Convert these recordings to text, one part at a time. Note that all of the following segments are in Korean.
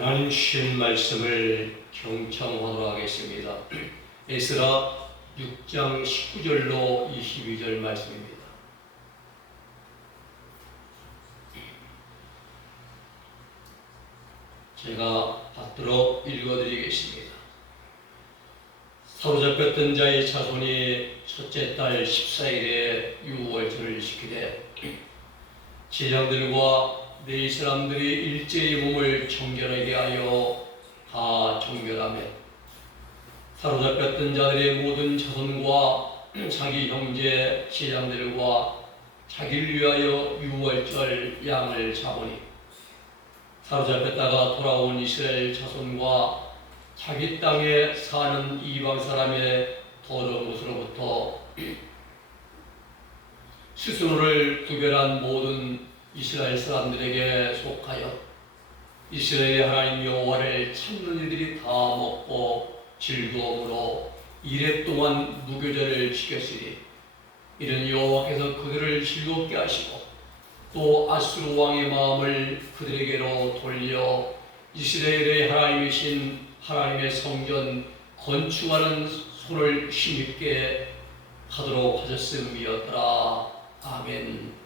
하나님 주신 말씀을 경청하도록 하겠습니다. 에스라 6장 19절로 22절 말씀입니다. 제가 받들어 읽어드리겠습니다. 사로잡혔던 자의 자손이 첫째 달 14일에 유월절을 지키되 제장들과 내 사람들이 일제히 몸을 정결하게 하여 다 정결하며 사로잡혔던 자들의 모든 자손과 자기 형제 제장들과 자기를 위하여 유월절 양을 잡으니 사로잡혔다가 돌아온 이스라엘 자손과 자기 땅에 사는 이방 사람의 더러운 것으로부터 스스로를 구별한 모든 이스라엘 사람들에게 속하여 이스라엘의 하나님 여호와를 찾는 이들이 다 먹고 즐거움으로 이래 동안 무교절을 지켰으니 이는 여호와께서 그들을 즐겁게 하시고 또 아수르 왕의 마음을 그들에게로 돌려 이스라엘의 하나님이신 하나님의 성전 건축하는 손을 힘있게 하도록 하셨음이었더라. 아멘.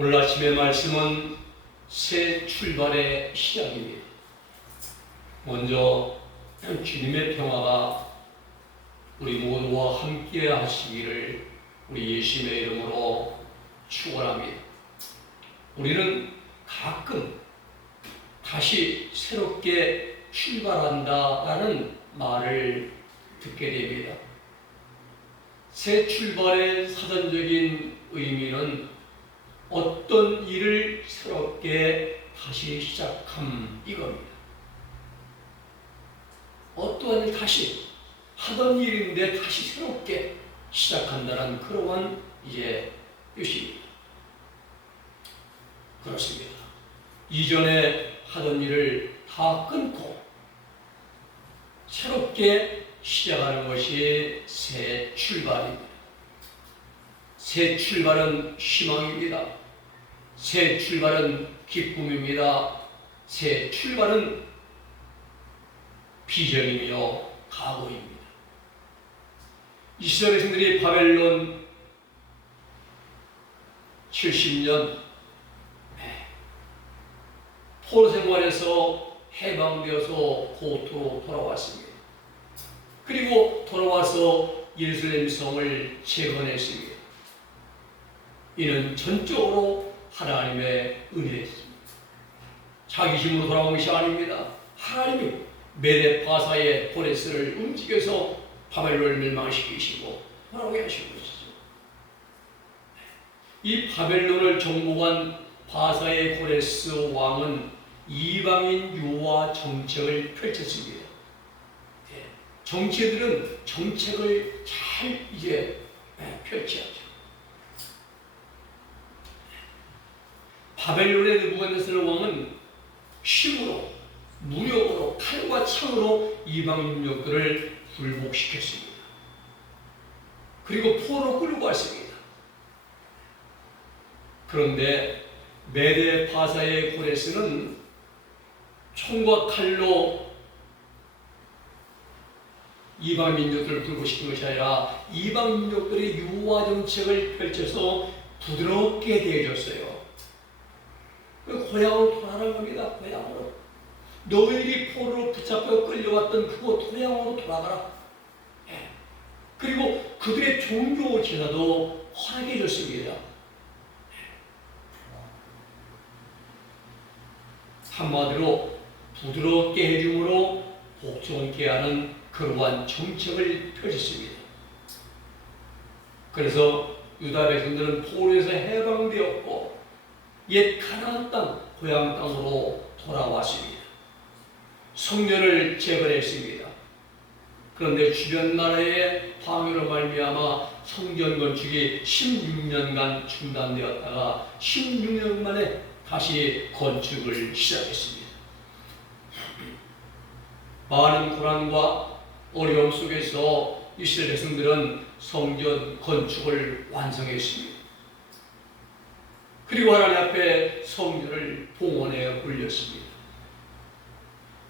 오늘 아침의 말씀은 새 출발의 시작입니다. 먼저 주님의 평화가 우리 모두와 함께 하시기를 우리 예수님의 이름으로 축원합니다. 우리는 가끔 다시 새롭게 출발한다라는 말을 듣게 됩니다. 새 출발의 사전적인 의미는 어떤 일을 새롭게 다시 시작함 이겁니다. 어떠한 일 다시 하던 일인데 다시 새롭게 시작한다는 그러한 이제 뜻입니다. 그렇습니다. 이전에 하던 일을 다 끊고 새롭게 시작하는 것이 새 출발입니다. 새 출발은 희망입니다. 새 출발은 기쁨입니다. 새 출발은 비전이며 각오입니다. 이스라엘 백성들이 바벨론 70년 포로 생활에서 해방되어서 고토로 돌아왔습니다. 그리고 돌아와서 예루살렘 성을 재건했습니다. 이는 전적으로 하나님의 은혜였습니다. 자기 힘으로 돌아온 것이 아닙니다. 하나님이 메데파사의 고레스를 움직여서 바벨론을 멸망시키시고 돌아오게 하신 것이죠. 이 바벨론을 정복한 바사의 고레스 왕은 이방인 유화 정책을 펼쳤습니다. 정치들은 정책을 잘 이제 펼쳐야죠. 바벨론의 느부갓네살 왕은 힘으로, 무력으로, 칼과 창으로 이방 민족들을 굴복시켰습니다. 그리고 포로 끌고 왔습니다. 그런데 메데 파사의 고레스는 총과 칼로 이방 민족들을 굴복시킨 것이 아니라 이방 민족들의 유화 정책을 펼쳐서 부드럽게 대해줬어요. 고향으로 돌아가는 겁니다. 고향으로. 너희들이 포로로 붙잡혀 끌려왔던 그곳 고향으로 돌아가라. 그리고 그들의 종교 제사도 허락해 줬습니다. 한마디로 부드럽게 해줌으로 복종케 하는 그러한 정책을 펼쳤습니다. 그래서 유다 백성들은 포로에서 해방되었고 옛 가나안 땅, 고향 땅으로 돌아왔습니다. 성전을 재건했습니다. 그런데 주변 나라의 방해로 말미암아 성전 건축이 16년간 중단되었다가 16년 만에 다시 건축을 시작했습니다. 많은 고난과 어려움 속에서 이스라엘 백성들은 성전 건축을 완성했습니다. 그리고 하나님 앞에 성전을 봉헌해 올렸습니다.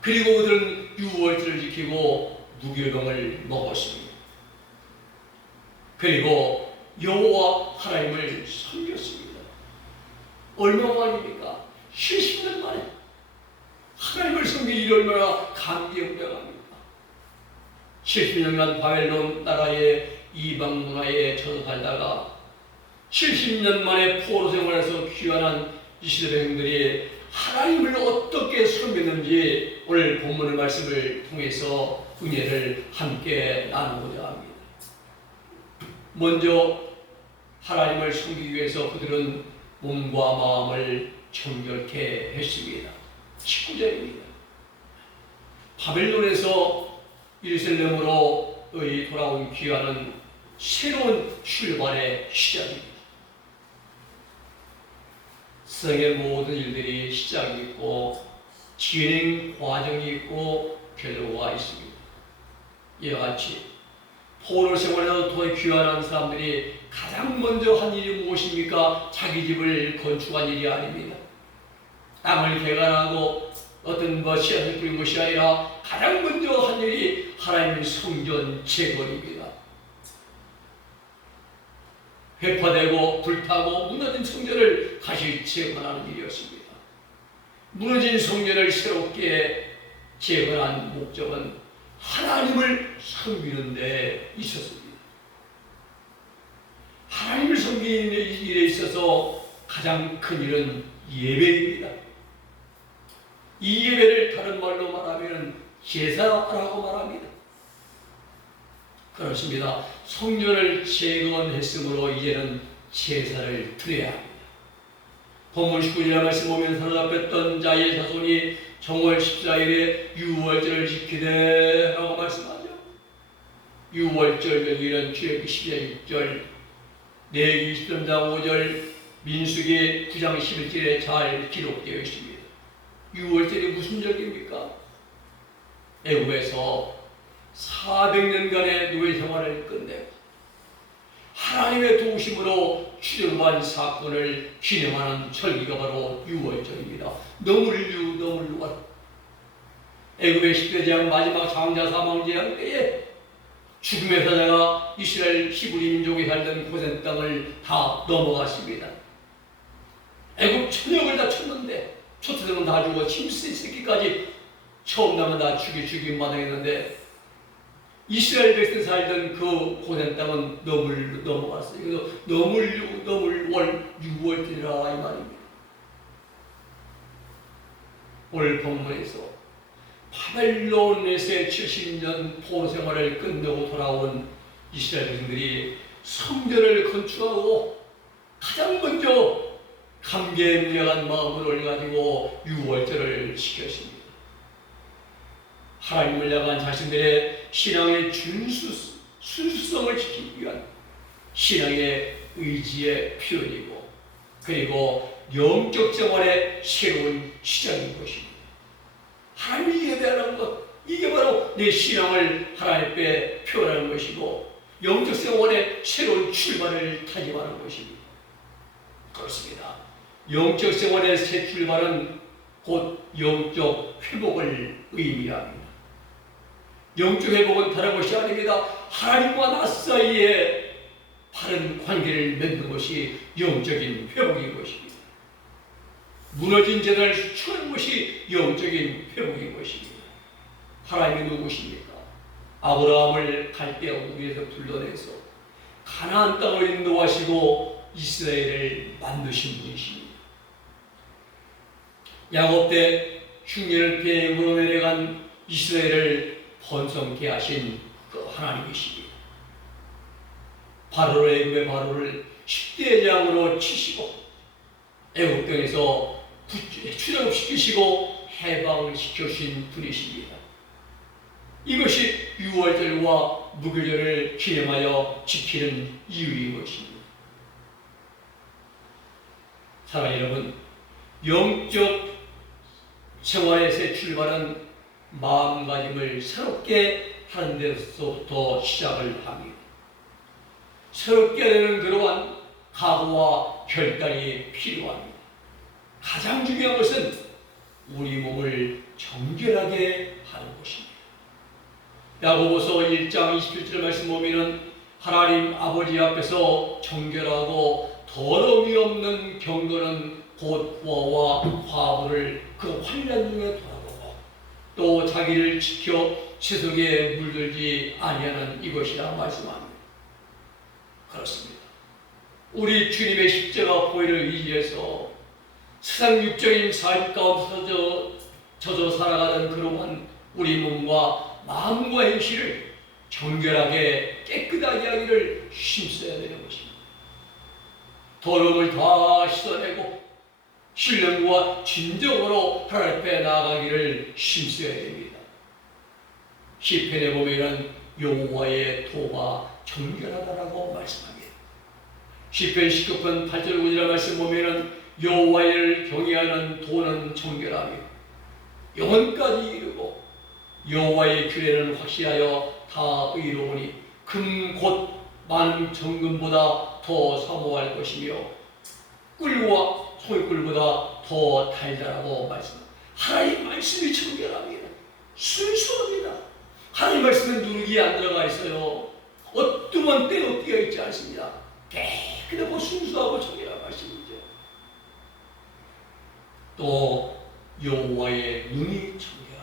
그리고 그들은 유월절을 지키고 무교병을 먹었습니다. 그리고 여호와 하나님을 섬겼습니다. 얼마 만입니까? 70년 만에 하나님을 섬긴 일이 얼마나 감개무량합니까? 70년간 바벨론 나라의 이방 문화에 젖어 살다가 70년 만에 포로 생활에서 귀환한 이스라엘 백성들이 하나님을 어떻게 섬겼는지 오늘 본문의 말씀을 통해서 은혜를 함께 나누고자 합니다. 먼저 하나님을 섬기기 위해서 그들은 몸과 마음을 정결케 했습니다. 19절입니다. 바벨론에서 예루살렘으로 돌아온 귀환은 새로운 출발의 시작입니다. 세상의 모든 일들이 시작이 있고 진행 과정이 있고 결과가 있습니다. 이와 같이 포로 생활에서 도에 귀환한 사람들이 가장 먼저 한 일이 무엇입니까? 자기 집을 건축한 일이 아닙니다. 땅을 개간하고 어떤 씨앗을 뿌린 것이 아니라 가장 먼저 한 일이 하나님의 성전 재건입니다. 회파되고 불타고 무너진 성전을 다시 재건하는 일이었습니다. 무너진 성전을 새롭게 재건한 목적은 하나님을 섬기는 데 있었습니다. 하나님을 섬기는 일에 있어서 가장 큰 일은 예배입니다. 이 예배를 다른 말로 말하면 제사라고 말합니다. 그렇습니다. 성전을 재건했으므로 이제는 제사를 드려야 합니다. 본문 19절 말씀 보면 사로잡혔던 자의 자손이 정월 14일에 유월절을 지키되 라고 말씀하죠. 유월절 명일은 출애굽기 12장 6절, 레위기 23장 5절, 민수기 9장 11절에 잘 기록되어 있습니다. 유월절이 무슨 절입니까? 애굽에서 400년간의 노예 생활을 끝내고 하나님의 도우심으로 출애굽한 사건을 기념하는 절기가 바로 유월절입니다. 너물 월. 애굽의 10대 재앙 마지막 장자 사망 재앙 때에 죽음의 사자가 이스라엘 히브리 민족이 살던 고센 땅을 다 넘어갔습니다. 애굽 천역을 다 쳤는데 초태생은 다 죽어 침새 새끼까지 처음 나면 다 죽임 마당했는데 이스라엘 백성 살던 그 고센 땅은 넘어갔어요. 그래서 너물 월 6월이라 이 말입니다. 오늘 본문에서 바벨론에서의 70년 포로 생활을 끝내고 돌아온 이스라엘 백성들이 성전을 건축하고 가장 먼저 감개무량한 마음을 가지고 유월절을 지켰습니다. 하나님을 향한 자신들의 신앙의 순수성을 지키기 위한 신앙의 의지의 표현이고 그리고 영적 생활의 새로운 시작인 것입니다. 하나님을 예배하는 것, 이게 바로 내 신앙을 하나님 앞에 표현하는 것이고 영적 생활의 새로운 출발을 다짐하는 것입니다. 그렇습니다. 영적 생활의 새 출발은 곧 영적 회복을 의미합니다. 영적 회복은 다른 것이 아닙니다. 하나님과 나 사이에 바른 관계를 맺는 것이 영적인 회복인 것입니다. 무너진 재단을 수축하는 것이 영적인 회복인 것입니다. 하나님이 누구십니까? 아브라함을 갈대아 우에서 불러내서 가나안 땅으로 인도하시고 이스라엘을 만드신 분이십니다. 야곱 때 흉년을 피해 물어 내려간 이스라엘을 번성케 하신 그 하나님이십니다. 애굽의 바로를 10대 재앙으로 치시고 애굽 땅에서 출애굽시키시고 해방을 시켜주신 분이십니다. 이것이 유월절과 무교절을 기념하여 지키는 이유인 것입니다. 사랑하는 여러분, 영적 생활의 새 출발은 마음가짐을 새롭게 하는 데서부터 시작을 합니다. 새롭게 되는 그러한 각오와 결단이 필요합니다. 가장 중요한 것은 우리 몸을 정결하게 하는 것입니다. 야고보서 1장 27절 말씀 보면은 하나님 아버지 앞에서 정결하고 더러움이 없는 경건은 곧 구화와 화합을 그 환난 중에 돌아보고 또 자기를 지켜 세속에 물들지 아니하는 이것이라 말씀합니다. 그렇습니다. 우리 주님의 십자가 보혈을 의지해서 세상 육적인 삶 가운데서 젖어 살아가는 그러한 우리 몸과 마음과 행실을 정결하게 깨끗하게 하기를 힘써야 되는 것입니다. 더러움을 다 씻어내고 신령과 진정으로 하나님 앞에 나아가기를 힘써야 됩니다. 시편에 보면 여호와의 도가 정결하다라고 말씀합니다. 시편 19편 8절 9절 말씀 보면 여호와를 경외하는 도는 정결하며 영혼까지 이르고 여호와의 규례는 확실하여 다 의로우니 금 곧 많은 정금보다 더 사모할 것이며 꿀과 소꿀보다 더 달달하고 말씀합니다. 하나님 말씀이 정결합니다. 순수합니다. 하나님 말씀은 누룩이 안 들어가 있어요. 어떠한 때도 띄어 있지 않습니다. 깨끗하고 순수하고 정결한 말씀이죠. 또 여호와의 눈이 정결합니다.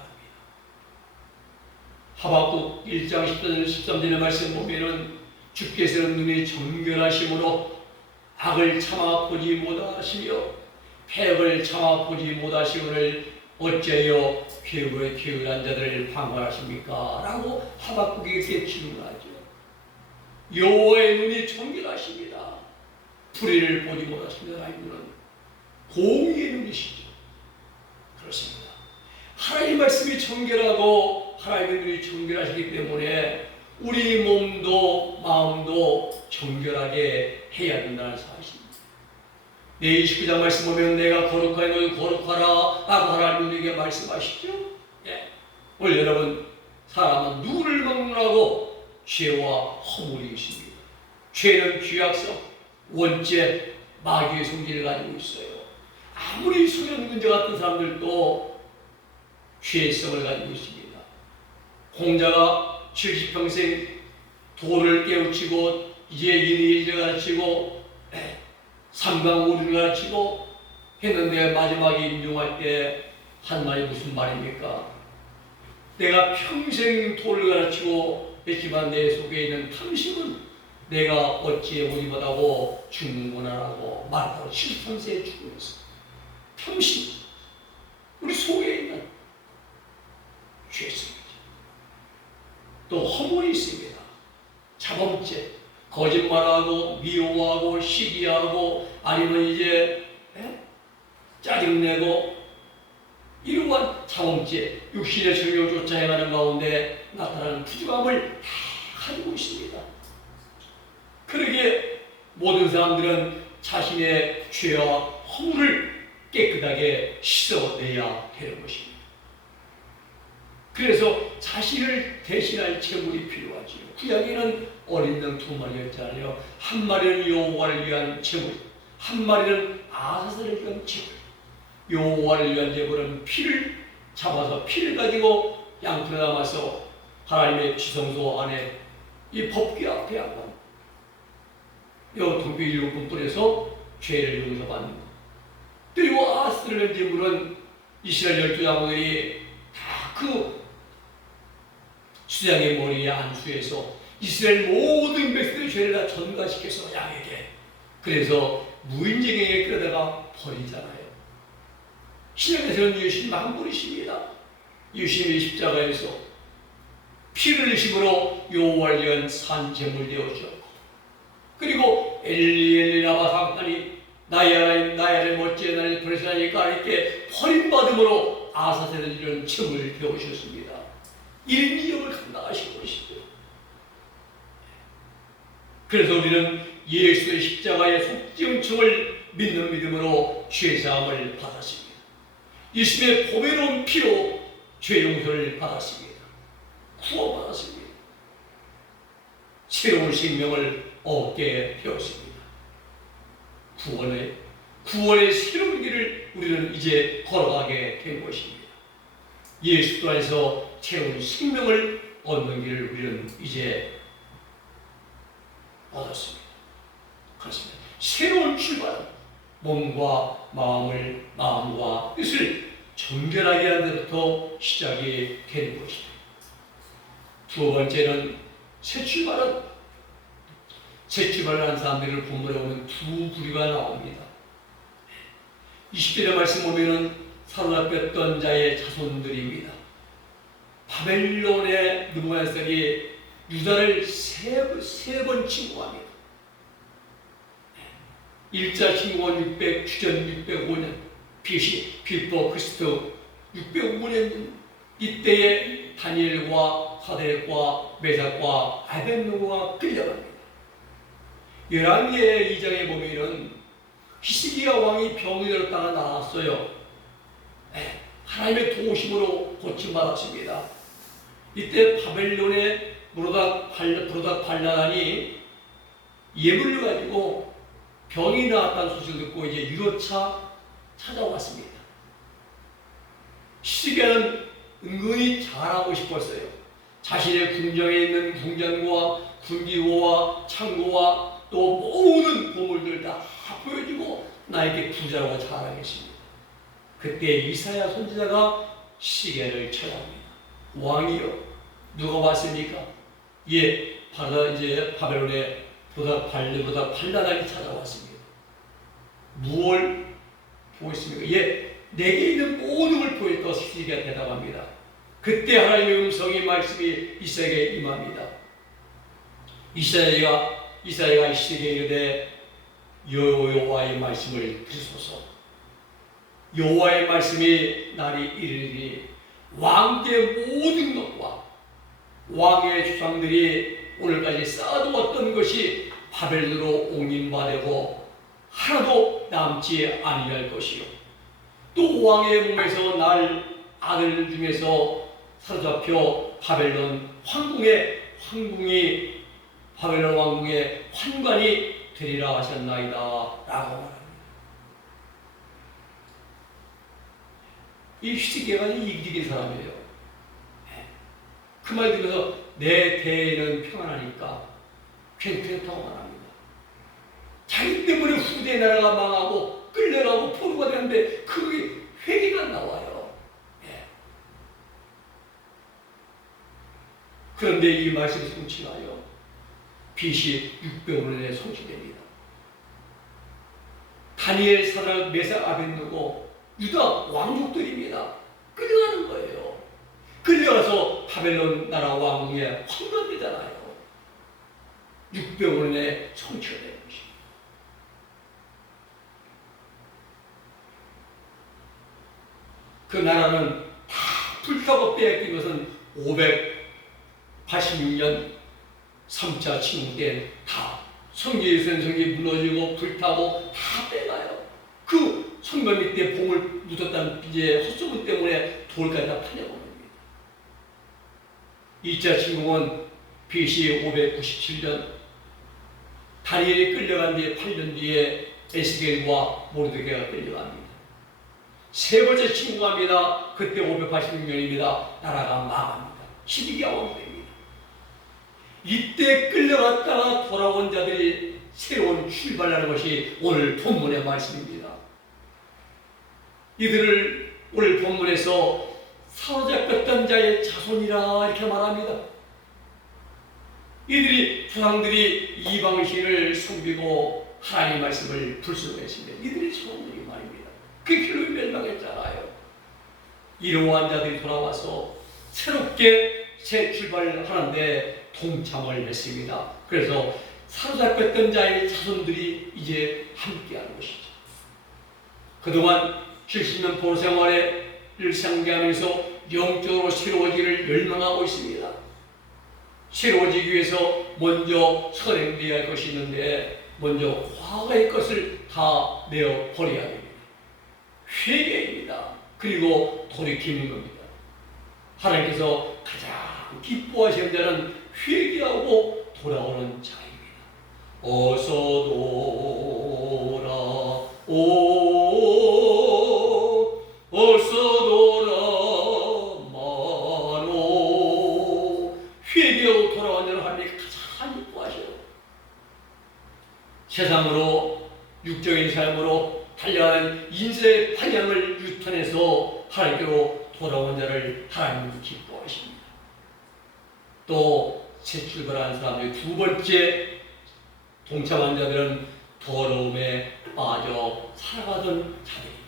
하박국 1장 10절 13절의 말씀 보면은 주께서는 눈이 정결하심으로 악을 참아 보지 못하시며 패역을 참아 보지 못하시오를 어찌하여 게으른 자들을 방관하십니까? 라고 하박국에게 질문하죠. 여호와의 눈이 정결하십니다. 불의를 보지 못하십니다. 하나님 눈은 공의의 눈이시죠. 그렇습니다. 하나님 말씀이 정결하고 하나님의 눈이 정결하시기 때문에 우리 몸도 마음도 정결하게 해야 된다는 사실입니다. 내 29장 말씀 보면 내가 거룩하니 너희 거룩하라 라고 하나님 우리에게 말씀하시죠. 예. 오늘 여러분 사람은 누구를 막론하고 죄와 허물이 있습니다. 죄는 죄악성, 원죄, 마귀의 성질을 가지고 있어요. 아무리 소년근자 같은 사람들도 죄성을 가지고 있습니다. 공자가 70평생 도를 깨우치고 이제 인의를 가르치고 삼강오류를 가르치고 했는데 마지막에 임종할 때 한 말이 무슨 말입니까? 내가 평생 도를 가르치고 했지만 내 속에 있는 탐심은 내가 어찌해 보지 못하고 죽는구나라고 말하고 70평생에 죽으면서 탐심, 우리 속에 있는 죄성이죠. 또 허물이 있습니다. 자범죄, 거짓말하고 미워하고 시기하고 아니면 이제 짜증내고 이러한 자범죄, 육신의 정욕을 쫓아 행하는 가운데 나타나는 부족함을 다 가지고 있습니다. 그러기에 모든 사람들은 자신의 죄와 허물을 깨끗하게 씻어내야 되는 것입니다. 그래서 자신을 대신할 제물이 필요하지요. 구약에는 어린 양 2마리였잖아요. 한 마리는 여호와를 위한 제물, 한 마리는 아사셀을 위한 제물. 여호와를 위한 제물은 피를 잡아서 피를 가지고 양털에 담아서 하나님의 지성소 안에 이 법궤 앞에 한번 동피 7번 뿌려서 죄를 용서받는 것. 그리고 아사셀을 위한 제물은 이스라엘 12장들이 다 그 수양의 머리에 안수해서 이스라엘 모든 백성의 죄를 다 전가시켜서 양에게, 그래서 무인쟁에게 끌어다가 버리잖아요. 신약에서는 예수님 한 분이십니다. 예수님이 십자가에서 피를 흘리심으로 여호와를 위한 산제물 되어주었고, 그리고 엘리 엘리 라마 사박다니 나의 하나님 나의 하나님 어찌 나를 버리시나이까 이렇게 버림받음으로 아사셀을 이루는 제물을 배우셨습니다. 이런 이력을 감당하신 것이죠. 그래서 우리는 예수의 십자가의 속죄응청을 믿는 믿음으로 죄사함을 받았습니다. 예수의 보배로운 피로 죄 용서를 받았습니다. 구원받았습니다. 새로운 생명을 얻게 되었습니다. 구원의 새로운 길을 우리는 이제 걸어가게 된 것입니다. 예수 안에서 새로운 생명을 얻는 길을 우리는 이제 얻었습니다. 그렇습니다. 새로운 출발, 몸과 마음과 뜻을 정결하게 하는 데부터 시작이 되는 것입니다. 두 번째는 새 출발을 하는 사람들을 본문에 오면 두 부류가 나옵니다. 20절의 말씀 보면은 사로잡혔던 자의 자손들입니다. 바벨론의 느부갓네살이 유다를 세 번 침공합니다. 1차 침공은 주전 605년, BC, 비포 크리스트 605년, 이때에 다니엘과 사드락과 메삭과 아벳느고가 끌려갑니다. 열왕기의 2장에 보면은 히스기야 왕이 병이 들었다가 나왔어요. 하나님의 도우심으로 고침받았습니다. 이때 바벨론의 브로닥 발라단이 예물을 가지고 병이 나왔다는 소식을 듣고 이제 유로차 찾아왔습니다. 히스기야는 은근히 잘하고 싶었어요. 자신의 궁정에 있는 궁전과 군기호와 창고와 또 모든 보물들 다 보여주고 나에게 부자라고 자랑했습니다. 그때 이사야 선지자가 히스기야를 찾아옵니다. 왕이여, 누가 왔습니까? 예, 바로 이제 바벨론의 브로닥 발라단이 찾아왔습니다. 무엇을 보였습니까? 예, 내게 있는 모든 걸 보였다고 히스기야가 대답합니다. 그때 하나님의 음성이 말씀이 이사야에게 임합니다. 이사야가 히스기야에게 이르되 여호와의 말씀을 들으소서. 여호와의 말씀이 날이 이르리니 왕의 모든 것과 왕의 조상들이 오늘까지 쌓아두었던 것이 바벨론으로 옹인화되고 하나도 남지 아니할 것이요, 또 왕의 몸에서 날 아들 중에서 사로잡혀 바벨론 왕궁의 환관이 되리라 하셨나이다 라고 말합니다. 이 히스기야가 이기적인 사람이에요. 그 말 들으면서 내 대에는 평안하니까 괜찮다고 말합니다. 자기 때문에 후대 나라가 망하고 끌려가고 포로가 되는데 그게 회개가 나와요. 그런데 이 말씀이 성취하여 BC 600년에 성취됩니다. 다니엘, 사드락, 메삭, 아벳느고 유다 왕족들입니다. 끌려가는 거예요. 끌려가서 바벨론 나라 왕궁에 환관되잖아요. 600년에 성취가 되는 것입니다. 그 나라는 다 불타고 빼앗긴 것은 586년 3차 침공 때 다 성지 무너지고 불타고 다 빼가요. 그 성벽 밑에 봉을 묻었다는 이제 헛소문 때문에 돌까지 다 파내버립니다. 2차 침공은 BC 597년 다니엘이 끌려간 뒤에 8년 뒤에 에스겔과 모르드게가 끌려갑니다. 세 번째 침공합니다. 그때 586년입니다. 나라가 망합니다. 시드기야 왕이 됩니다. 이때 끌려갔다가 돌아온 자들이 새로운 출발하는 것이 오늘 본문의 말씀입니다. 이들을 오늘 본문에서 사로잡혔던 자의 자손이라 이렇게 말합니다. 이들이 조상들이 이방신을 섬기고 하나님의 말씀을 불순종했습니다. 이들이 자손들이 말입니다. 그 길로 멸망했잖아요. 이러한 자들이 돌아와서 새롭게 새 출발을 하는데 동참을 했습니다. 그래서 사로잡혔던 자의 자손들이 이제 함께하는 것이죠. 그동안 70년 포로 생활을 상기하면서 영적으로 새로워지기를 열망하고 있습니다. 새로워지기 위해서 먼저 선행되어야 할 것이 있는데 먼저 과거의 것을 다 내어 버려야 됩니다. 회개입니다. 그리고 돌이키는 겁니다. 하나님께서 가장 기뻐하시는 자는 회개하고 돌아오는 자입니다. 어서 돌아 오 어서 돌아마노. 회개하고 돌아온 자를 하나님이 가장 기뻐하셔요. 세상으로 육적인 삶으로 달려가는 인생의 방향을 유턴해서 하나님께로 돌아온 자를 하나님은 기뻐하십니다. 또 새 출발한 사람들의 두 번째 동참한 자들은 더러움에 빠져 살아가던 자들입니다.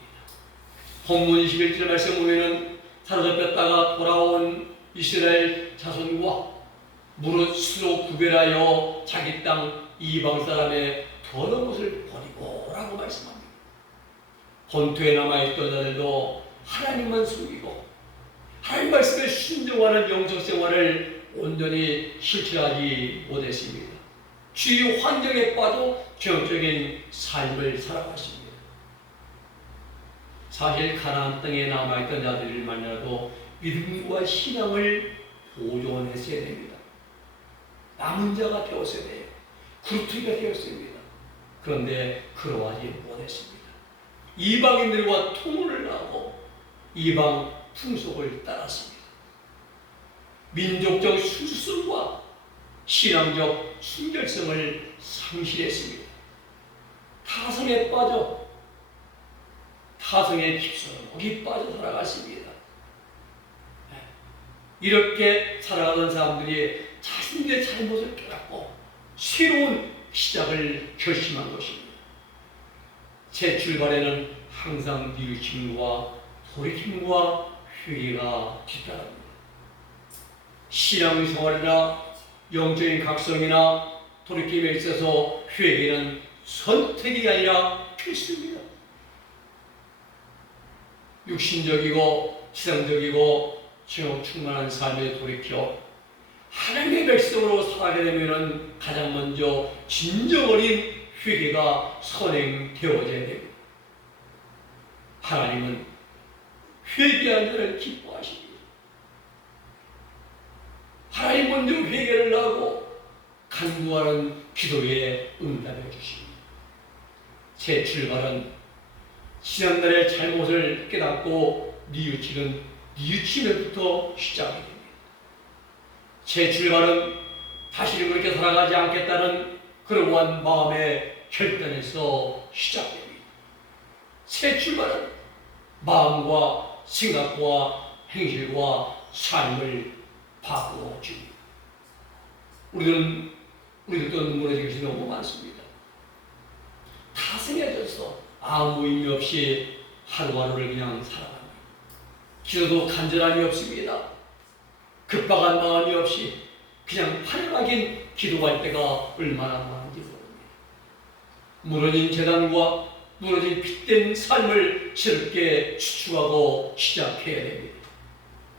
본문 21절 말씀 보면은 사로잡혔다가 돌아온 이스라엘 자손과 무릇으로 구별하여 자기 땅 이방 사람의 더러운 것을 버리고 라고 말씀합니다. 본토에 남아있던 자들도 하나님만 숨기고 하나님 말씀에 순종하는 영적 생활을 온전히 실천하지 못했습니다. 주위 환경에 빠져 정적인 삶을 살아갔습니다. 사실 가나안 땅에 남아있던 자들만이라도 믿음과 신앙을 보존했어야 됩니다. 남은 자가 되었어야 돼요. 그루터기가 되었습니다. 그런데 그러하지 못했습니다. 이방인들과 통혼을 하고 이방 풍속을 따랐습니다. 민족적 순수성과 신앙적 순결성을 상실했습니다. 타성에 빠져 타성에 깊숙이 빠져 살아갔습니다. 이렇게 살아가던 사람들이 자신의 잘못을 깨닫고 새로운 시작을 결심한 것입니다. 새 출발에는 항상 뉘우침과 돌이킴과 회개가 뒤따릅니다. 신앙생활이나 영적인 각성이나 돌이킴에 있어서 회개는 선택이 아니라 필수입니다. 육신적이고 지상적이고 죄악 충만한 삶에 돌이켜 하나님의 백성으로 살아가게 되면 가장 먼저 진정 어린 회개가 선행되어져야 됩니다. 하나님은 회개한 자를 기뻐하십니다. 하나님 먼저 회개를 하고 간구하는 기도에 응답해 주십니다. 새 출발은 지난날의 잘못을 깨닫고 뉘우치는 뉘우침에부터 시작이 됩니다. 새 출발은 다시는 그렇게 살아가지 않겠다는 그러한 마음의 결단에서 시작됩니다. 새 출발은 마음과 생각과 행실과 삶을 바꾸어 줍니다. 우리들도 무너진 것이 너무 많습니다. 타성해져서 아무 의미 없이 하루하루를 그냥 살아갑니다. 기도도 간절함이 없습니다. 급박한 마음이 없이 그냥 활발하게 기도할 때가 얼마나 많은지 모릅니다. 무너진 재단과 무너진 핏된 삶을 새롭게 추축하고 시작해야 됩니다.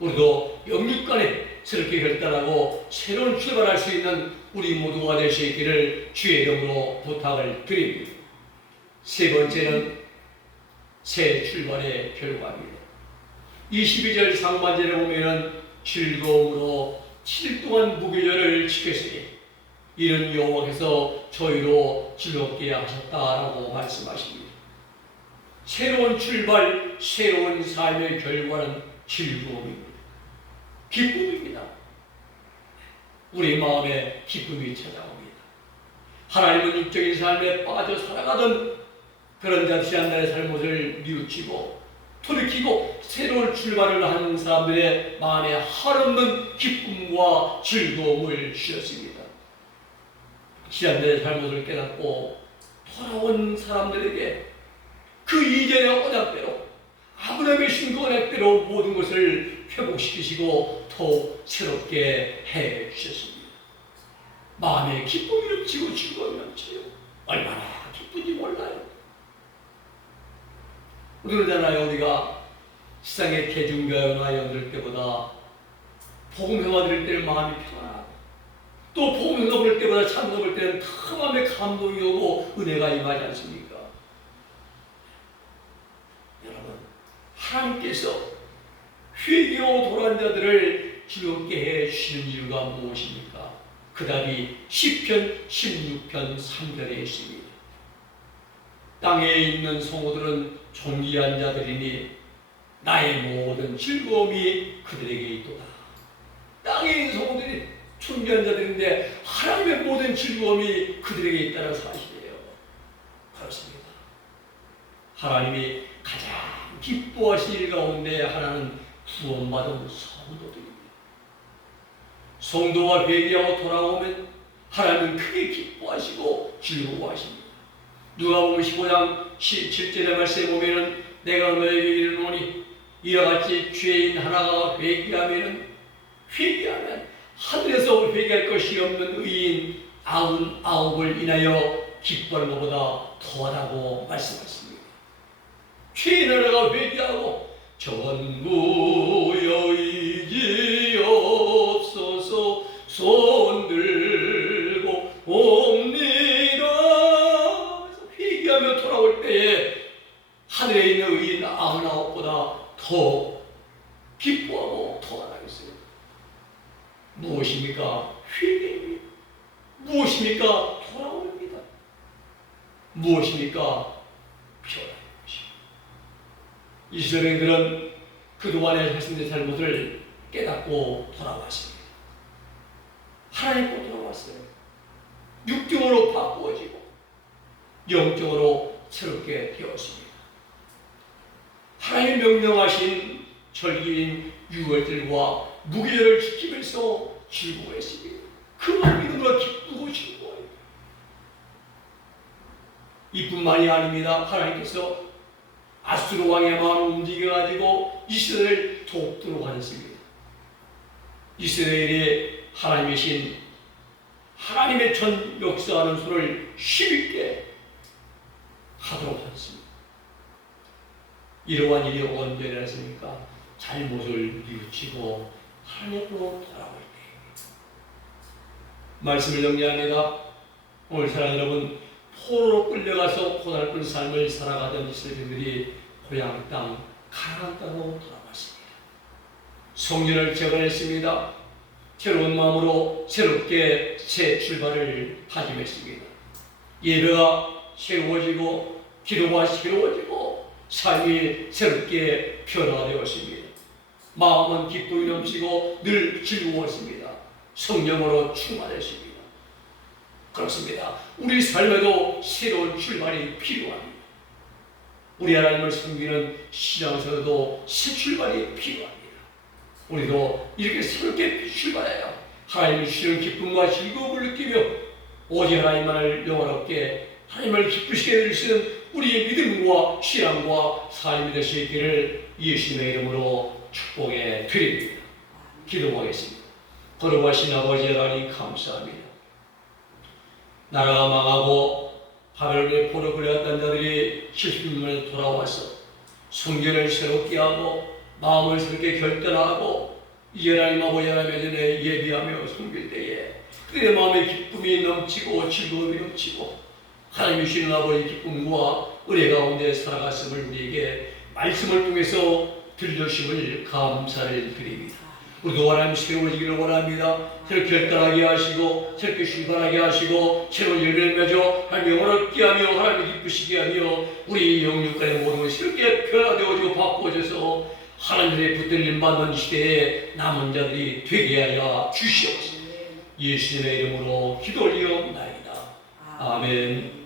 우리도 영육간에 새롭게 결단하고 새로운 출발할 수 있는 우리 모두가 될 수 있기를 주의 이름으로 부탁을 드립니다. 세 번째는 새 출발의 결과입니다. 22절 상반절에 보면은 즐거움으로 7일 동안 무교절을 지켰으니 이는 여호와께서 저희로 즐겁게 하셨다라고 말씀하십니다. 새로운 출발, 새로운 삶의 결과는 즐거움입니다. 기쁨입니다. 우리 마음에 기쁨이 찾아옵니다. 하나님은 육적인 삶에 빠져 살아가던 그런 자 지난날의 잘못을 뉘우치고 돌이키고 새로운 출발을 하는 사람들의 마음에 한없는 기쁨과 즐거움을 주셨습니다. 지난날의 잘못을 깨닫고 돌아온 사람들에게 그 이전의 언약대로 아브라함의 신고 언약대로 모든 것을 회복시키시고 더욱 새롭게 해 주셨습니다. 마음에 기쁨이 넘치고 즐거움이 넘쳐요. 얼마나 기쁜지 몰라요. 그러잖아요. 우리가 세상의 대중교회나 연들 때보다 복음성화 드릴 때는 마음이 평안하고 또 복음성화 부를 때보다 찬송 부를 때는 더 마음에 감동이 오고 은혜가 임하지 않습니까? 여러분, 하나님께서 회개로 돌아온 자들을 즐겁게 해 주시는 이유가 무엇입니까? 그 답이 시편 16편 3절에 있습니다. 땅에 있는 성도들은 존귀한 자들이니 나의 모든 즐거움이 그들에게 있도다. 땅에 있는 성도들이 존귀한 자들인데 하나님의 모든 즐거움이 그들에게 있다는 사실이에요. 그렇습니다. 하나님이 가장 기뻐하실 일 가운데 하나는 구원받은 성도들입니다. 성도가 회개하고 돌아오면 하나님은 크게 기뻐하시고 즐거워하십니다. 누가복음 15장 17절의 말씀에 보면은 내가 너에게 이르노니 이와 같이 죄인 하나가 회개하면 하늘에서 회개할 것이 없는 의인 99을 인하여 기뻐하는 것보다 더하다고 말씀하십니다. 죄인 하나가 회개하고 전부여 이지옵소서 손들고 옵니다. 회개하며 돌아올 때에 하늘에 있는 의인 99보다 더 기뻐하고 더하다겠어요. 무엇입니까? 회개입니다. 무엇입니까? 돌아옵니다. 무엇입니까? 변화의 것입니다. 이스라엘들은 그동안의 자신의 잘못을 깨닫고 돌아왔습니다. 하나님께 돌아왔어요. 육적으로 바꾸어지고 영적으로 새롭게 되었습니다. 하나님 명령하신 절기인 유월절과 무교절을 지키면서 즐거워했습니다. 그만 믿음으로 기쁘고 즐거워요. 이뿐만이 아닙니다. 하나님께서 아수르 왕의 마음을 움직여가지고 이스라엘을 돕도록 하셨습니다. 이스라엘이 하나님이신 하나님의 전 역사하는 손을 힘있게 하도록 하셨습니다. 이러한 일이 언제 일어났습니까? 잘못을 뉘우치고 하나님으로 돌아올 때입니다. 말씀을 정리합니다. 오늘 사랑하는 여러분, 포로로 끌려가서 고달픈 삶을 살아가던 이스라엘들이 고향 땅 가나안 땅으로 돌아왔습니다. 성전을 재건했습니다. 새로운 마음으로 새롭게 새 출발을 다짐했습니다. 예배가 새로워지고 기도가 새로워지고 삶이 새롭게 변화되었습니다. 마음은 기쁨이 넘치고 늘 즐거웠습니다. 성령으로 충만했습니다. 그렇습니다. 우리 삶에도 새로운 출발이 필요합니다. 우리 하나님을 섬기는 신앙에서도 새 출발이 필요합니다. 우리도 이렇게 새롭게 출발해야 하나님을 주시는 기쁨과 즐거움을 느끼며 오직 하나님만을 영원롭게 하나님을 기쁘시게 해줄 수 있는 우리의 믿음과 신앙과 삶이 될 수 있기를 예수님의 이름으로 축복해 드립니다. 기도하겠습니다. 거룩하신 아버지 하나님 감사합니다. 나라가 망하고 바벨론의 포로 끌려갔던 자들이 70년 만에 돌아와서 성전을 새롭게 하고 마음을 새롭게 결단하고 이제 하나님 아버지 하나님의 전에 예비하며 섬길 때에 그들의 마음에 기쁨이 넘치고 즐거움이 넘치고 하나님 주시는 아버지 기쁨과 은혜 가운데 살아갔음을 우리에게 말씀을 통해서 들려주심을 감사를 드립니다. 우리도 하나님 새로워지기를 원합니다. 새롭게 결단하게 하시고 새롭게 출발하게 하시고 새로운 열매를 맺어 하나님 영원롭게 하며 하나님 기쁘시게 하며 우리 영육간의 모든 것이 새롭게 변화되어지고 바꾸어져서 하나님의 붙들림 받는 시대에 남은 자들이 되게 하여 주시옵소서. 예수님의 이름으로 기도 올리옵나이다. 아멘.